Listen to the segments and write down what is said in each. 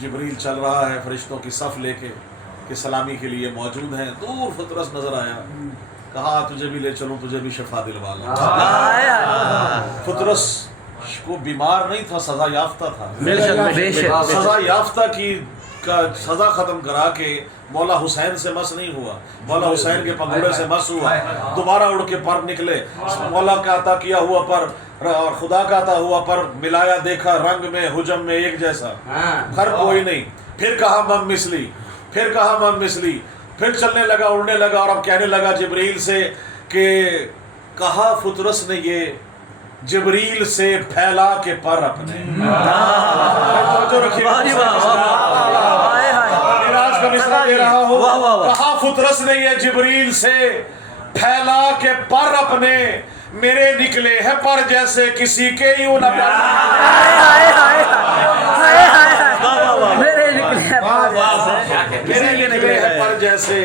جبریل چل رہا ہے فرشتوں کی صف لے کے کہ سلامی کے لیے موجود ہیں. دور فطرس نظر آیا, کہا تجھے بھی لے چلوں, تجھے بھی شفا دلوا لوں. فطرس کو بیمار نہیں تھا, سزا یافتہ تھا. سزا یافتہ کی سزا ختم کرا کے مولا حسین سے مس نہیں ہوا, مولا حسین کے پنگوڑے سے مس ہوا, دوبارہ اڑ کے پر نکلے. مولا کا عطا کیا ہوا پر اور خدا کا عطا ہوا پر ملایا, دیکھا رنگ میں حجم میں ایک جیسا, فرق کوئی نہیں. پھر کہا مم مثلی, پھر کہا مم مثلی, پھر چلنے لگا, اڑنے لگا, اور اب کہنے لگا جبریل سے کہ کہا فطرس نے یہ جبریل سے پھیلا کے پر اپنے. توجہ رکھیے, معراج کا مصرع دے رہا ہوں. کہا فطرس نے یہ جبریل سے پھیلا کے پر اپنے, میرے نکلے ہیں پر جیسے کسی کے یوں نہ میرے نکلے ہیں پر جیسے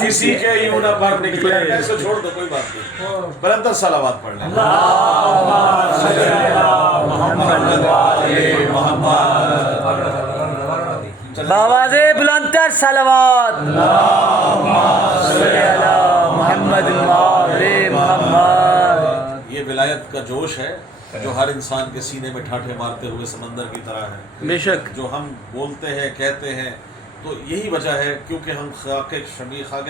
کسی کے یوں نہ پر نکلے. ایسے چھوڑ دو, کوئی بات نہیں, بلندر صلوات پڑھ لیں. باواز بلندر صلوات محمد محمد. یہ ولایت کا جوش ہے جو ہر انسان کے سینے میں ٹھاٹھے مارتے ہوئے سمندر کی طرح ہے. بے شک جو ہم بولتے ہیں کہتے ہیں تو یہی وجہ ہے کیونکہ ہم خاک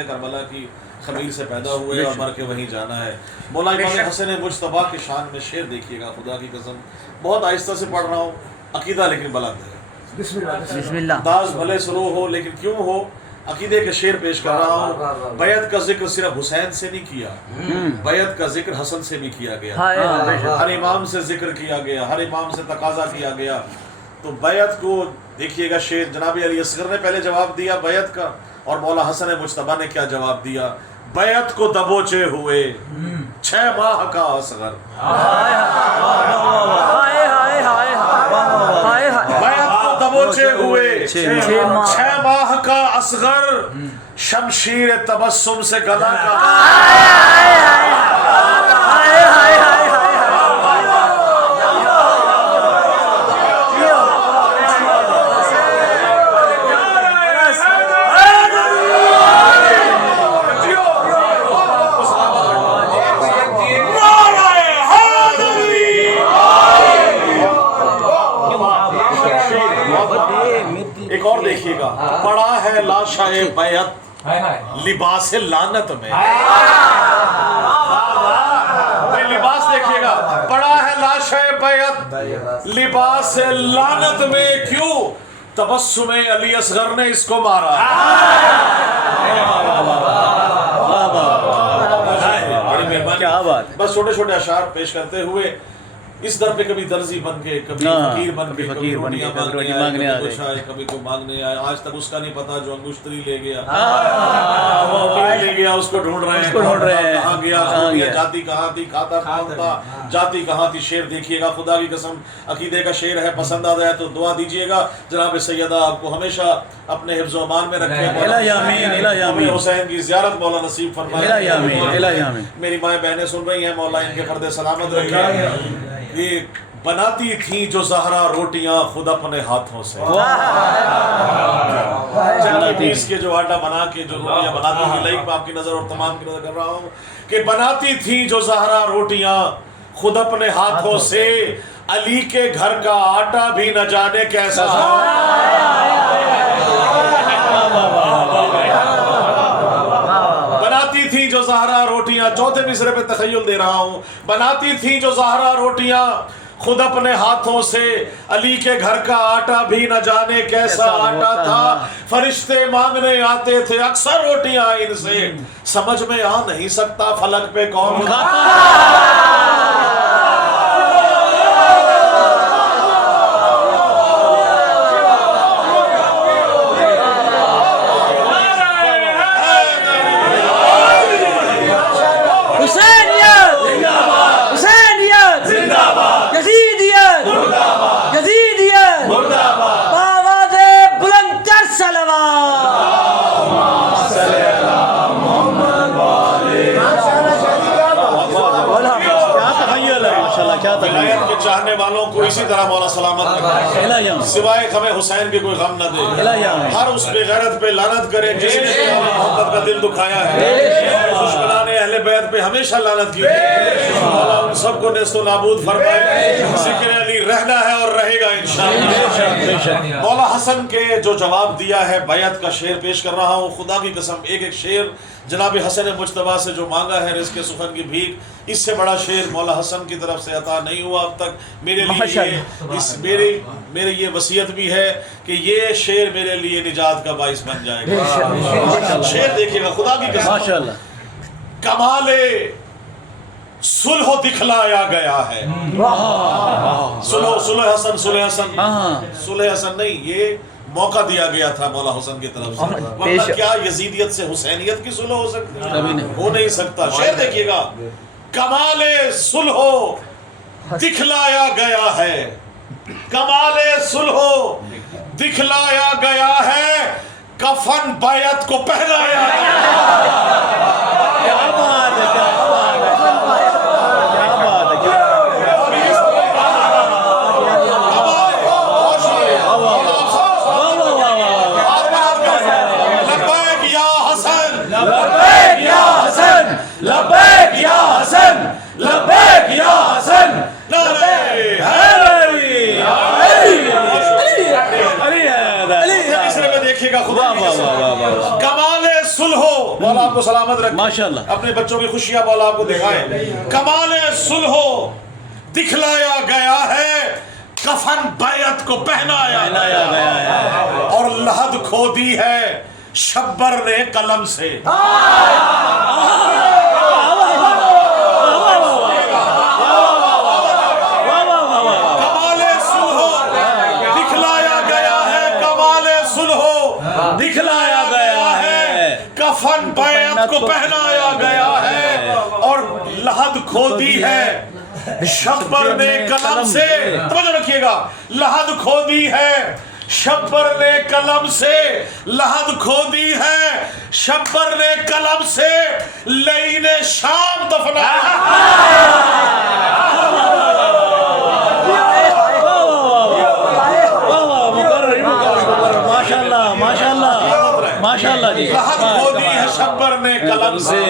کربلا کی خمیر سے پیدا ہوئے اور مر کے وہیں جانا ہے. مولا امام حسن مجتبیٰ کی شان میں شعر دیکھیے گا, خدا کی قسم بہت آہستہ سے پڑھ رہا ہوں, عقیدہ لیکن بلند ہے. بسم اللہ. بسم اللہ. انداز بھلے سلو ہو لیکن کیوں ہو, عقیدے کے شعر پیش کر رہا ہوں. بیعت کا ذکر صرف حسین سے نہیں کیا, بیعت کا ذکر حسن سے بھی کیا گیا, ہر امام سے ذکر کیا گیا, ہر امام سے تقاضا کیا گیا. تو بیعت کو دیکھیے گا شعر جناب علی اصغر نے پہلے جواب دیا بیعت کا, اور مولا حسن مجتبیٰ نے کیا جواب دیا. بیعت کو دبوچے ہوئے 6 ماہ کا اصغر, بیعت کو دبوچے ہوئے 6 ماہ کا اصغر, شمشیر تبسم سے گلا کا. ایک اور دیکھیے گا, پڑا ہے لاشا بیعت لباس لعنت میں. لباس دیکھیے گا, پڑا ہے لاشا بیعت لباس لعنت میں, کیوں تبسم علی اصغر نے اس کو مارا. بڑی مہربانی. بس چھوٹے چھوٹے اشعار پیش کرتے ہوئے اس در پہ کبھی درزی بن کے, کبھی فقیر بن کے, کبھی روٹیاں مانگنے آئے, کبھی کچھ آئے, کبھی کوئی مانگنے آئے. آج تک اس کا نہیں پتا جو انگشتری لے گیا, لے گیا اس کو ڈھونڈ رہے ہیں, کہاں گیا, جاتی کہاں تھی, کھاتا کون تھا, جاتی کہاں تھی. شعر دیکھیے گا, خدا کی قسم عقیدے کا شعر ہے, پسند آ جائے تو دعا دیجیے گا جناب سیدہ آپ کو ہمیشہ اپنے حفظ و امان میں رکھے. حسین کی زیارت مولا نصیب فرمائے. میری مائیں بہنیں سن رہی ہیں, مولا ان کے پردے سلامت رکھے. یہ بناتی تھیں جو زہرا روٹیاں خود اپنے ہاتھوں سے, چکی پیس کے جو آٹا بنا کے جو روٹیاں بناتی تھیں. لائک میں آپ کی نظر اور تمام کی نظر کر رہا ہوں کہ بناتی تھیں جو زہرا روٹیاں خود اپنے ہاتھوں سے, علی کے گھر کا آٹا بھی نہ جانے کیسا. بناتی تھیں جو زہرا روٹیاں, چوتھے مصرے پہ تخیل دے رہا ہوں, بناتی تھیں جو زہرا روٹیاں خود اپنے ہاتھوں سے, علی کے گھر کا آٹا بھی نہ جانے کیسا آٹا تھا. فرشتے مانگنے آتے تھے اکثر روٹیاں ان سے, سمجھ میں آ نہیں سکتا فلک پہ کون کھاتا. اسی طرح مولا سلامت رکھے، الہی سوائے غم حسین کے کوئی غم نہ دے، الہی ہر اس بے غیرت پہ لعنت کرے جس نے محمد کا دل دکھایا ہے، دشمنان اہل بیت پہ ہمیشہ لعنت کی مولا ان سب کو نیست و نابود فرمائے، ذکر علی رہنا ہے اور رہے گا انشاءاللہ۔ مولا حسن کے جو جواب دیا ہے بیعت کا شعر پیش کر رہا ہوں، خدا کی قسم ایک ایک شعر جناب حسن مجتبیٰ سے جو مانگا ہے رزق سخن کی بھیک، اس سے بڑا شعر مولا حسن کی طرف سے عطا نہیں ہوا اب تک میرے لیے۔ میرے یہ وصیت بھی ہے کہ یہ شعر میرے لیے نجات کا باعث بن جائے گا۔ شعر دیکھیے گا خدا کی قسم، ماشاءاللہ کمال صلح دکھلایا گیا ہے۔ صلح حسن صلح حسن نہیں، یہ موقع دیا گیا تھا مولا حسن کی طرف سے، ورنہ کیا یزیدیت سے حسینیت کی صلح ہو سکتی ہے؟ ہو نہیں سکتا۔ شعر دیکھیے گا، کمال صلح دکھلایا گیا ہے، کمال صلح دکھلایا گیا ہے، کفن بیعت کو پہنایا لبیک یا حسن، لبیک یا حسن، تیسرے میں دیکھیے گا خدا کی قسم، کمال صلح مولا آپ کو سلامت رکھے، ماشاءاللہ اپنے بچوں کی خوشیاں مولا آپ کو دکھائے، کمال صلح دکھلایا گیا ہے، کفن بیعت کو پہنایا گیا ہے، اور لحد کھو دی ہے شبر نے قلم سے۔ دکھلایا گیا ہے، کفن بیعت کو پہنایا گیا ہے، اور لحد کھو دی ہے شبر نے قلم سے۔ توجہ رکھیے گا، لحد کھو دی ہے شبر نے قلم سے، لحد کھو دی ہے شبر نے قلم سے، لعین شام دفنایا۔ ماشاءاللہ جی، لحد کھو دی ہے شبر نے قلم سے،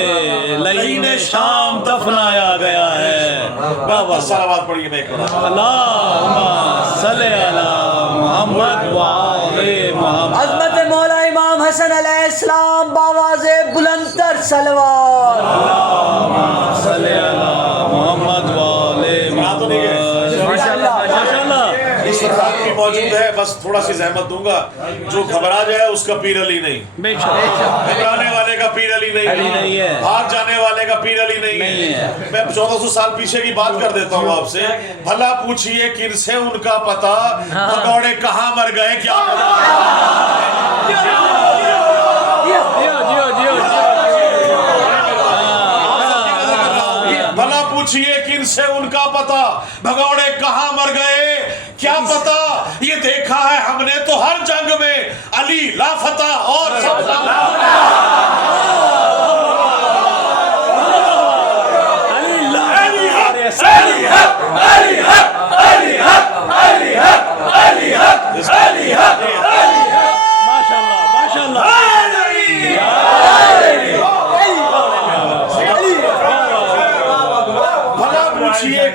لعین شام دفنایا گیا ہے۔ بابا صلوات پڑھیے میں ایک بار، اللہم صلی علی محمد وآل محمد۔ عظمت مولا امام حسن علیہ السلام باواز بلند تر صلوات۔ اللہم صلی علی محمد وآل محمد۔ ماشاءاللہ اس وقت بھی موجود ہے، بس تھوڑا سی زحمت دوں گا، جو گھبرا جائے اس کا پیر علی نہیں، بے شک گھبرانے والے کا پیر علی نہیں ہے، بھاگ جانے والے کا پیر علی نہیں ہے۔ میں 1400 سال پیچھے کی بات کر دیتا ہوں آپ سے، بھلا پوچھئے کن سے ان کا پتہ، بھگوڑے کہاں مر گئے کیا بھلا پوچھئے کن سے ان کا پتہ، بھگوڑے کہاں مر گئے کیا پتہ، یہ دیکھا ہے ہم نے تو ہر جنگ میں علی لافتہ اور سب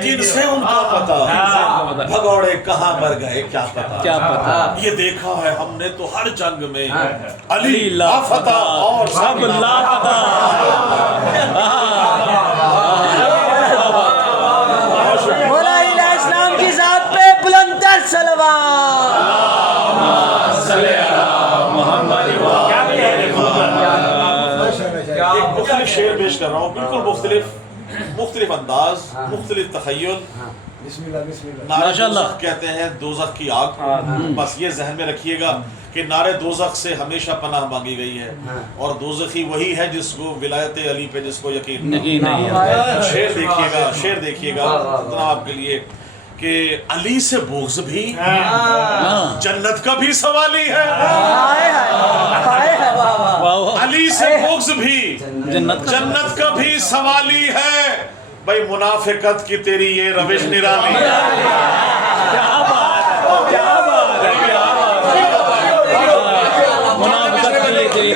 کن سے ان کا پتہ، بھگوڑے کہاں مر گئے کیا پتہ، یہ دیکھا ہے ہم نے تو ہر جنگ میں علی لافتہ اور سب لافتہ۔ مولا علیہ السلام کی ذات پہ بلند تر صلوات۔ ایک مختلف شعر پیش کر رہا ہوں، بالکل مختلف انداز، مختلف تخیل۔ نعرہ دوزخ کہتے ہیں دوزخ کی آگ، بس یہ ذہن میں رکھیے گا کہ نعرہ دوزخ سے ہمیشہ پناہ مانگی گئی ہے، اور دوزخی وہی ہے جس کو ولایت علی پہ جس کو یقین نہیں ہے۔ شعر دیکھیے گا اتنا آپ کے لیے کہ علی سے بغض بھی جنت کا بھی سوالی ہے، علی سے بغض بھی جنت کا بھی سوالی ہے، بھائی منافقت کی تیری یہ روش نرالی ہے۔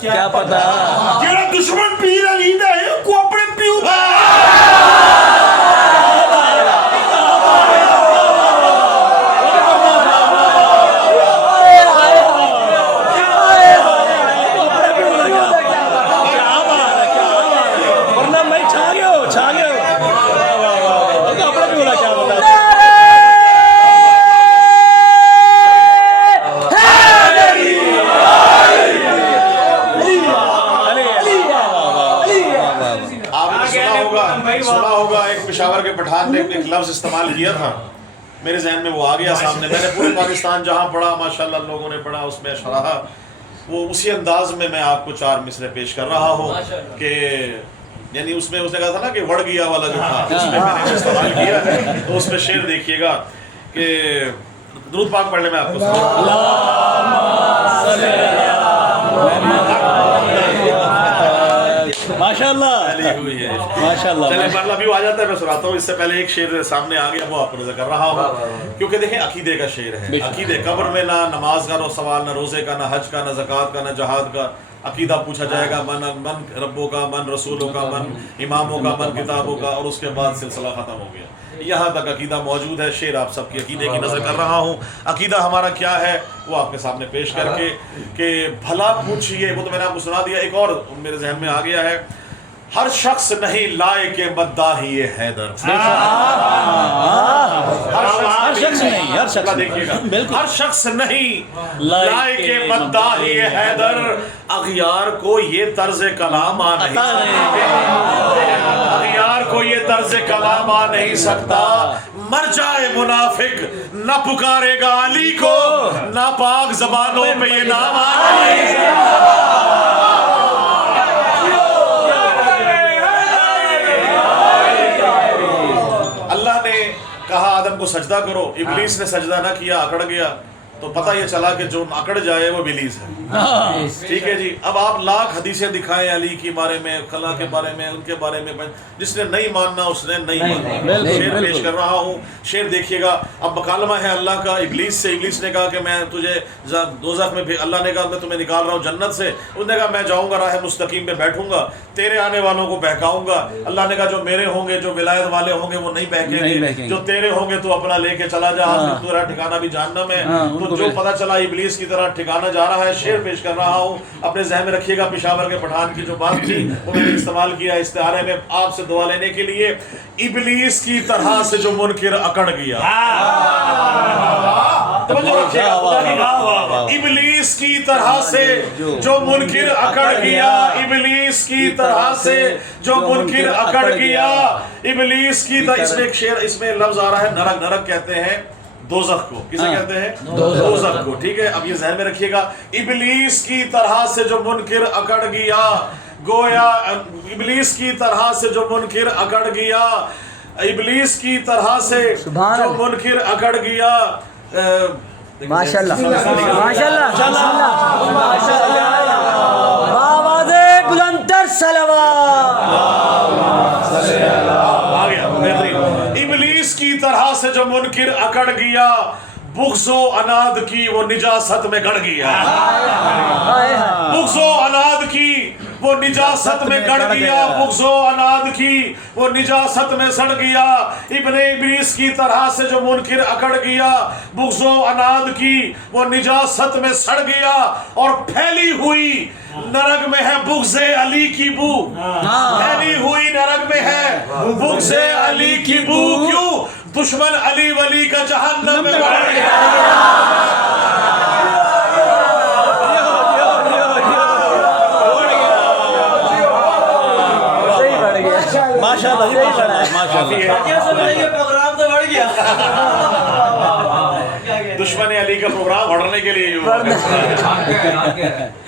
کیا پتا جڑا دشمن پیر علی دا ہے کو اپنے پیو دا سنا ہوگا ایک پشاور کے پٹھان نے ایک لفظ استعمال کیا تھا، میرے ذہن میں وہ آ گیا سامنے. میں نے پورے پاکستان جہاں پڑھا ماشاءاللہ لوگوں نے پڑھا اس میں شرح وہ اسی انداز میں میں آپ کو 4 مصرے پیش کر رہا ہوں کہ یعنی اس میں اس نے کہا تھا نا کہ وڑ گیا والا جو تھا اس میں نے استعمال کیا ہے. تو اس میں شعر دیکھیے گا کہ درود پاک پڑھ لیں میں آپ کو ماشاءاللہ ماشاءاللہ. چلے مرلا بھی آ جاتا ہے میں سناتا ہوں. اس سے پہلے ایک شعر سامنے آ گیا وہ آپ کو نظر کر رہا ہوں کیونکہ دیکھیں عقیدے کا شعر ہے. عقیدے قبر میں نہ نماز کا نہ سوال، نہ روزے کا، نہ حج کا، نہ زکوٰۃ کا، نہ جہاد کا. عقیدہ پوچھا جائے گا من ربوں کا، من رسولوں کا، من اماموں کا، من کتابوں کا، اور اس کے بعد سلسلہ ختم ہو گیا. یہاں تک عقیدہ موجود ہے. شعر آپ سب کی عقیدے کی نظر کر رہا ہوں. عقیدہ ہمارا کیا ہے وہ آپ کے سامنے پیش کر کے کہ بھلا پوچھئے. وہ تو میں نے آپ کو سنا دیا. ایک اور میرے ذہن میں آ گیا ہے. ہر شخص نہیں لائق مداحی حیدر. ہر شخص نہیں، ہر شخص دیکھیے گا بالکل ہر شخص نہیں لائق مداحی حیدر. اغیار کو یہ طرز کلام آ نہیں اغیار کو یہ طرز کلام آ نہیں سکتا. مر جائے منافق نہ پکارے گا علی کو، ناپاک زبانوں پہ یہ نام آ نہیں سکتا. اللہ نے کہا آدم کو سجدہ کرو، ابلیس نے سجدہ نہ کیا، اکڑ گیا. تو پتہ یہ چلا کہ جو اکڑ جائے وہ ابلیس ہے. ٹھیک ہے جی. اب آپ لاکھ حدیثیں دکھائیں علی کے بارے میں، خلا کے بارے میں، ان کے بارے میں، جس نے نہیں ماننا اس نے نہیں ماننا. شعر پیش کر رہا ہوں. شعر دیکھیے گا. اب مکالمہ ہے اللہ کا ابلیس سے. ابلیس نے کہا کہ میں تجھے دوزخ میں بھی، اللہ نے کہا میں تمہیں نکال رہا ہوں جنت سے. اس نے کہا میں جاؤں گا راہ مستقیم پہ بیٹھوں گا، تیرے آنے والوں کو بہکاؤں گا. اللہ نے کہا جو میرے ہوں گے، جو ولایت والے ہوں گے وہ نہیں بہکیں گے، جو تیرے ہوں گے تو اپنا لے کے چلا جا، تیرا ٹھکانہ بھی جہنم ہے. تو جو پتہ چلا ابلیس کی طرح ٹھکانہ جا رہا ہے. شعر پیش کر رہا ہوں. اپنے ذہن میں رکھیے گا پشاور کے پٹھان کی جو بات تھی وہ میں نے استعمال کیا استعارے میں آپ سے دعا لینے کے لیے. ابلیس کی طرح سے جو منکر اکڑ گیا. ابلیس کی طرح سے جو منکر اکڑ گیا. ابلیس کی طرح سے جو منکر اکڑ گیا. ابلیس کی طرح. اس میں ایک شعر، اس میں لفظ آ رہا ہے نرک. نرک کہتے ہیں دوزخ کو. کسے کہتے ہیں؟ دوزخ کو. ٹھیک ہے. اب یہ ذہن میں رکھیے گا. ابلیس کی طرح سے جو منکر اکڑ گیا، گویا ابلیس کی طرح سے جو منکر اکڑ گیا، ابلیس کی طرح سے جو منکر اکڑ گیا. ماشاءاللہ ماشاءاللہ آواز بلندتر صلوات. آ گیا بہترین. ابلیس کی طرح سے جو منکر اکڑ گیا، بغض و عناد کی وہ نجاست میں گڑ گیا. بغض و عناد کی وہ نجاست میں گڑ گیا. بغض و عناد کی وہ نجاست میں سڑ گیا. ابلیس کی طرح سے جو منکر اکڑ گیا، بغض و عناد کی وہ نجاست میں سڑ گیا. اور پھیلی ہوئی نرک میں ہے بغض علی کی بو. پھیلی ہوئی نرک میں ہے بغض علی کی بو. کیوں؟ دشمن علی ولی کا جہنم میں بڑھ گیا. دشمن علی کا پروگرام بڑھنے کے لیے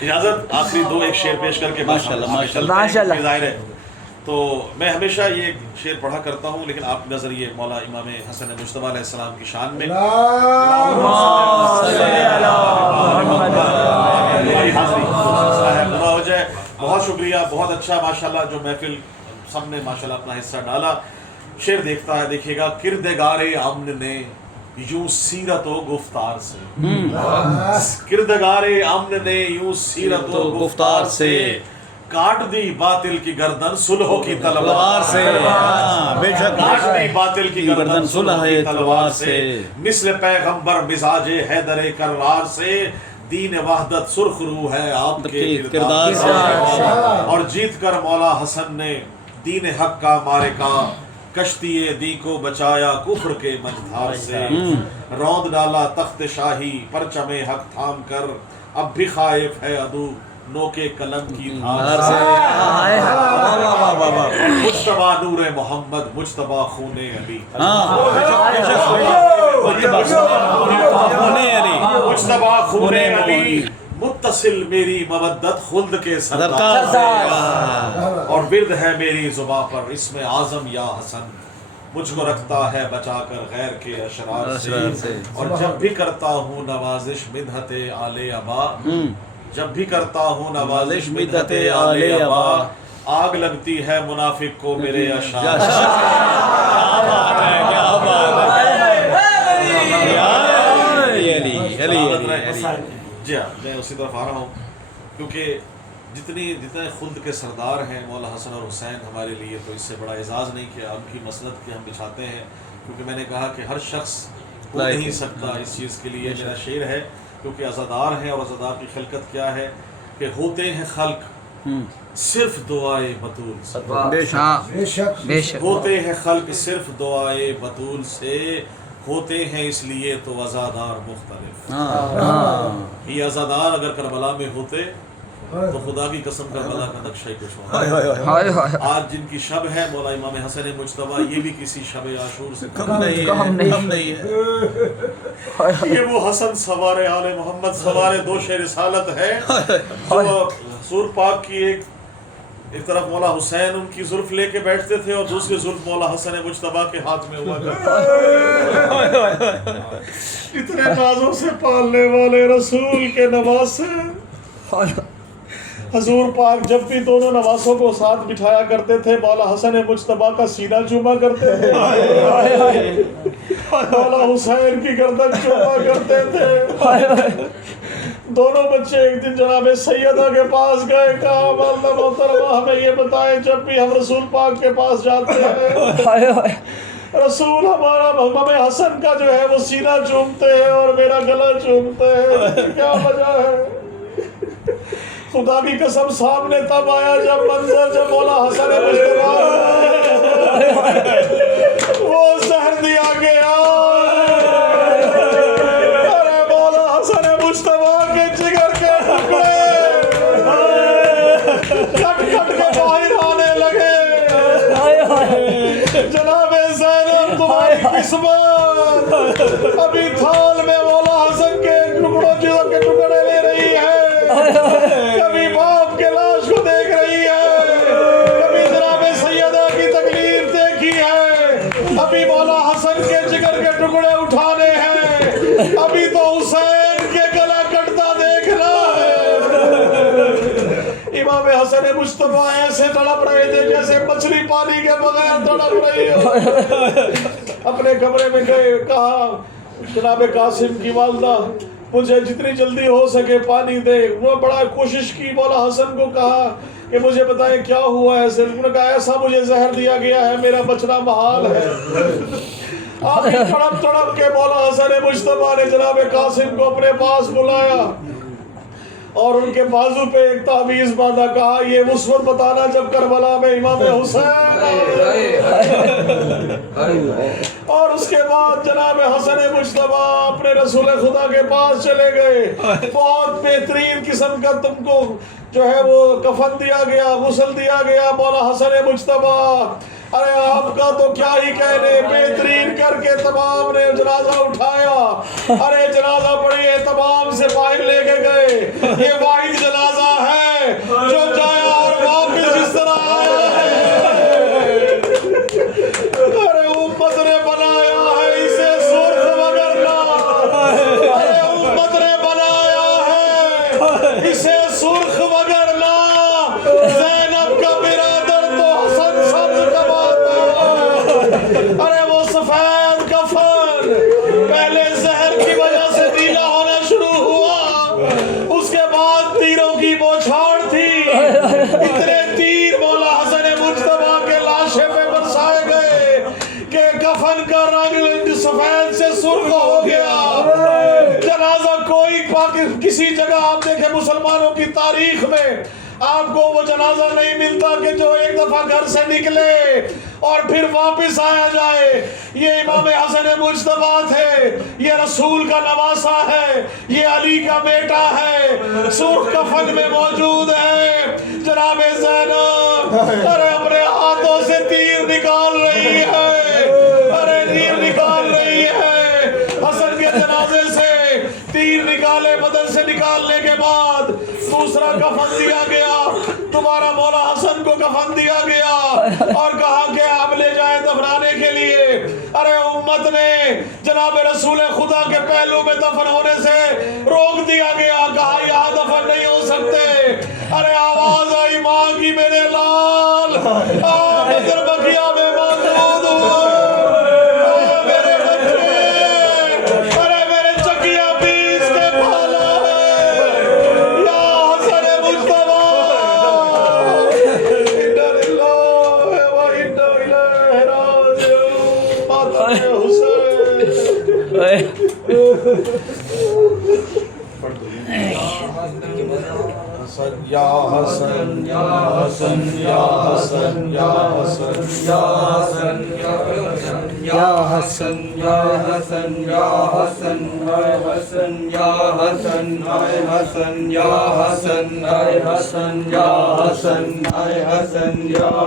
اجازت آخری دو ایک شعر پیش کر کے ماشاءاللہ ظاہر ہے. تو میں ہمیشہ یہ شعر پڑھا کرتا ہوں لیکن آپ نظر یہ مولا امام حسن مجتبی علیہ السلام کی شان میں ہو جائے. بہت شکریہ، بہت اچھا ماشاءاللہ جو محفل سب نے ماشاءاللہ اپنا حصہ ڈالا. شعر دیکھتا ہے دیکھیے گا. کردگار امن نے یوں سیرت و گفتار سے، کردگار امن نے یوں سیرت و گفتار سے کاٹ دی باطل کی گردن صلح کی تلوار سے، بے شک کاٹ دی باطل کی گردن صلح کی تلوار سے، مثل پیغمبر مزاج حیدر کرار سے، دین وحدت سرخ روح ہے آپ کے کردار سے، اور جیت کر مولا حسن نے دین حق کا مارکا، کشتی دی کو بچایا کفر کے مجدھار سے، روند ڈالا تخت شاہی پرچم حق تھام کر، اب بھی خائف ہے عدو نو کے قلم کی دھار سے، مجتبیٰ نور محمد مجتبیٰ خون علی، مجتبیٰ خون علی، متصل میری مودت خلد کے سردار سے، اور ورد ہے میری زباں پر اسم اعظم یا حسن، مجھ کو رکھتا ہے بچا کر غیر کے اشرار سے، اور جب بھی کرتا ہوں نوازش مدحت آل ابا، جب بھی کرتا ہوں نوازش مدحت آل ابا، آگ لگتی ہے منافق کو میرے اشعار سے۔ جی ہاں، میں اسی طرف آ رہا ہوں، کیونکہ جتنے خلد کے سردار ہیں مولا حسن اور حسین ہمارے لیے، تو اس سے بڑا اعزاز نہیں کہ ان کی مسند کی ہم بچھاتے ہیں، کیونکہ میں نے کہا کہ ہر شخص ہو نہیں سکتا اس چیز کے لیے۔ میرا شعر ہے، کیونکہ عزادار ہیں، اور عزادار کی خلقت کیا ہے کہ ہوتے ہیں خلق صرف دعائے بطول سے، ہوتے ہیں خلق صرف دعائے بطول سے، ہوتے ہیں اس لیے تو عزادار مختلف۔ یہ عزادار اگر کربلا میں ہوتے تو خدا کی قسم کربلا کا نقشہ ہی کچھ ہوتا۔ آج جن کی شب ہے مولا امام حسن مجتبیٰ، یہ بھی کسی شب عاشور سے کم نہیں ہے۔ یہ وہ حسن سوار آل محمد سوار دوش رسالت ہے، جو سور پاک کی ایک طرف مولا حسین ان کی زلف لے کے بیٹھتے تھے، اور دوسری زلف مولا حسن مجتبیٰ کے ہاتھ میں ہوا کرتی، اتنے نازوں سے پالنے والے رسول کے نواسے۔ حضور پاک جب بھی دونوں نواسوں کو ساتھ بٹھایا کرتے تھے، مولا حسن مجتبیٰ کا سینہ چوما کرتے تھے، مولا حسین کی گردن چوما کرتے تھے۔ دونوں بچے ایک دن جناب سیدہ کے پاس گئے، کہا والدہ محترمہ ہمیں یہ بتائیں، جب بھی ہم رسول پاک کے پاس جاتے ہیں رسول ہمارا امام حسن کا جو ہے وہ سینہ چومتے ہیں اور میرا گلا چومتے ہیں، کیا وجہ ہے؟ خدا کی قسم سامنے تب آیا جب منظر جب مولا حسن مجتبیٰ وہ زہر دیا گیا، ارے مولا حسن مجتبیٰ کے جگر کے ٹکڑے کٹ کٹ کے باہر آنے لگے۔ جناب زینب تمہاری قسمت ابھی تھال میں مولا حسن کے ٹکڑوں چیزوں کے ٹکڑے لے رہی ہے، کبھی باپ کے لاش کو دیکھ رہی ہے، کبھی جناب سیدہ کی تکلیف دیکھی ہے، ابھی مولا حسن کے جگر کے ٹکڑے اٹھانے ہیں، ابھی تو حسین کے گلا کٹتا دیکھنا ہے۔ امام حسن مجتبیٰ ایسے تڑپ رہے تھے جیسے مچھلی پانی کے بغیر تڑپ رہی ہے۔ اپنے کمرے میں گئے، کہا جناب قاسم کی والدہ مجھے جتنی جلدی ہو سکے پانی دے۔ وہ بڑا کوشش کی، مولا حسن کو کہا کہ مجھے بتائیں کیا ہوا ہے۔ انہوں نے کہا ایسا مجھے زہر دیا گیا ہے، میرا بچنا محال ہے۔ آپ تڑپ تڑپ کے مولا حسن مجتبیٰ نے جناب قاسم کو اپنے پاس بلایا اور ان کے بازو پہ ایک تعویذ باندھا، کہا یہ اس وقت بتانا جب کربلا میں امام حسین اور اس کے بعد جناب حسن مجتبیٰ اپنے رسول خدا کے پاس چلے گئے۔ بہت بہترین قسم کا تم کو جو ہے وہ کفن دیا گیا، غسل دیا گیا مولا حسن مجتبیٰ، ارے آپ کا تو کیا ہی کہنے، بہترین کر کے تمام نے جنازہ اٹھایا، ارے جنازہ پڑھیے تمام سے باہر لے کے گئے۔ یہ واحد جنازہ ہے جو جایا اور واپس اس طرح آیا ہے، ارے امت نے بنایا ہے اسے سرخ وگرنہ، ارے امت نے بنایا ہے اسے سرخ وگرنہ، زینب کا برادر تو حسن سبز کماتا، ارے وہ سفید کفن پہلے کفن کا رنگ سفید سے سرخ ہو گیا. جنازہ کوئی کسی جگہ آپ دیکھیں مسلمانوں کی تاریخ میں آپ کو وہ جنازہ نہیں ملتا کہ جو ایک دفعہ گھر سے نکلے اور پھر واپس آیا جائے. یہ امام حسن مجتبیٰ تھے, یہ رسول کا نواسا ہے, یہ علی کا بیٹا ہے, سرخ کفن میں موجود ہے. جناب زینب ارے اپنے ہاتھوں سے تیر نکال رہی ہے, ارے تیر نکال رہی ہے. حسن کے جنازے سے تیر نکالے, بدن سے نکالنے کے بعد دوسرا کفن دیا گیا, تمہارا مولا حسن کو کفن دیا گیا اور کہا کہ آپ لے جائیں دفنانے کے لیے. ارے امت نے جناب رسول خدا کے پہلو میں دفن ہونے سے روک دیا گیا, کہا یہاں دفن نہیں ہو سکتے. ارے آواز آئی ماں کی میرے لال, نظر بقیہ میں موجود ہوا, میرے بچے, ارے میرے چکیا پیس کے پالا ہے یا حسن مجتبیٰ. اِنَّا لِلَّهِ وَإِنَّا إِلَيْهِ رَاجِعُونَ. ماتم حسین یا حسن یا حسن یا حسن یا حسن یا حسن یا حسن یا حسن یا حسن اے حسن یا حسن اے حسن یا حسن اے حسن یا حسن اے حسن یا